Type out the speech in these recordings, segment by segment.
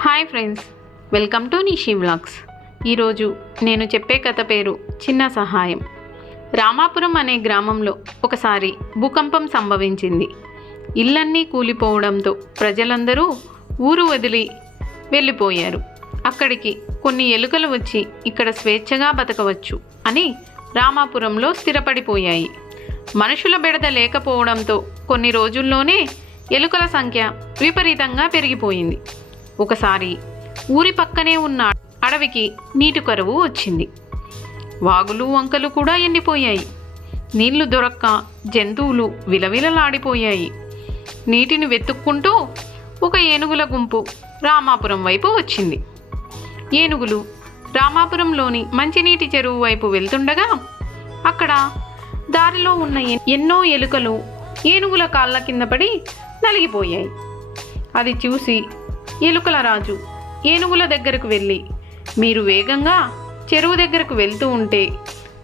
Hi friends welcome to Nishi vlogs. ఈరోజు నేను చెప్పే కథ పేరు చిన్న సహాయం. రామాపురం అనే గ్రామంలో ఒకసారి భూకంపం సంభవించింది. ఇల్లన్నీ కూలిపోవడంతో ప్రజలందరూ ఊరు వదిలి వెళ్ళిపోయారు. అక్కడికి కొన్ని ఎలుకలు వచ్చి ఇక్కడ స్వేచ్ఛగా బతకవచ్చు అని రామాపురంలో స్థిరపడిపోయాయి. మనుషుల బెడద లేకపోవడంతో కొన్ని రోజుల్లోనే ఎలుకల సంఖ్య విపరీతంగా పెరిగిపోయింది. ఒకసారి ఊరి పక్కనే ఉన్న అడవికి నీటి కరువు వచ్చింది. వాగులు వంకలు కూడా ఎండిపోయాయి. నీళ్ళు దొరక్క జంతువులు విలవిలలాడిపోయాయి. నీటిని వెతుక్కుంటూ ఒక ఏనుగుల గుంపు రామాపురం వైపు వచ్చింది. ఏనుగులు రామాపురంలోని మంచినీటి చెరువు వైపు వెళ్తుండగా అక్కడ దారిలో ఉన్న ఎన్- ఎన్నో ఎలుకలు ఏనుగుల కాళ్ళ కింద పడి నలిగిపోయాయి. అది చూసి ఎలుకల రాజు ఏనుగుల దగ్గరకు వెళ్ళి మీరు వేగంగా చెరువు దగ్గరకు వెళ్తూ ఉంటే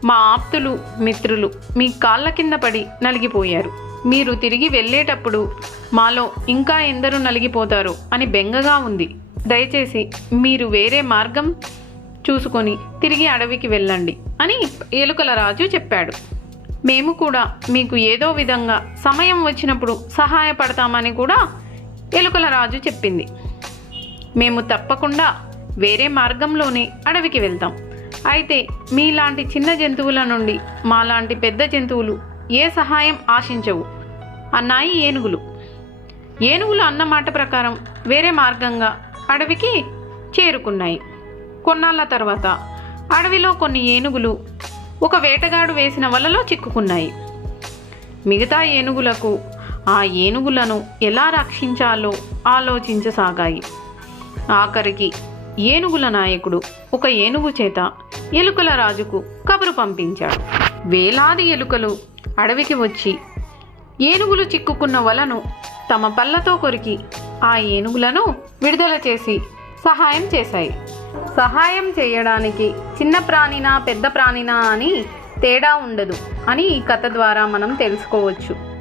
మా ఆప్తులు మిత్రులు మీ కాళ్ళ కింద పడి నలిగిపోయారు. మీరు తిరిగి వెళ్ళేటప్పుడు మాలో ఇంకా ఎందరూ నలిగిపోతారు అని బెంగగా ఉంది. దయచేసి మీరు వేరే మార్గం చూసుకొని తిరిగి అడవికి వెళ్ళండి అని ఎలుకల రాజు చెప్పాడు. మేము కూడా మీకు ఏదో విధంగా సమయం వచ్చినప్పుడు సహాయపడతామని కూడా ఎలుకల రాజు చెప్పింది. మేము తప్పకుండా వేరే మార్గంలోనే అడవికి వెళ్తాం. అయితే మీలాంటి చిన్న జంతువుల నుండి మాలాంటి పెద్ద జంతువులు ఏ సహాయం ఆశించవు. అన్నాయి ఏనుగులు. ఏనుగులు అన్న మాట ప్రకారం వేరే మార్గంగా అడవికి చేరుకున్నాయి. కొన్నాళ్ళ తర్వాత అడవిలో కొన్ని ఏనుగులు ఒక వేటగాడు వేసిన వలలో చిక్కుకున్నాయి. మిగతా ఏనుగులకు ఆ ఏనుగులను ఎలా రక్షించాలో ఆలోచించసాగాయి. ఆఖరికి ఏనుగుల నాయకుడు ఒక ఏనుగు చేత ఎలుకల రాజుకు కబురు పంపించాడు. వేలాది ఎలుకలు అడవికి వచ్చి ఏనుగులు చిక్కుకున్న వలను తమ పళ్ళతో కొరికి ఆ ఏనుగులను విడుదల చేసి సహాయం చేశాయి. సహాయం చేయడానికి చిన్న ప్రాణినా పెద్ద ప్రాణినా అని తేడా ఉండదు అని ఈ కథ ద్వారా మనం తెలుసుకోవచ్చు.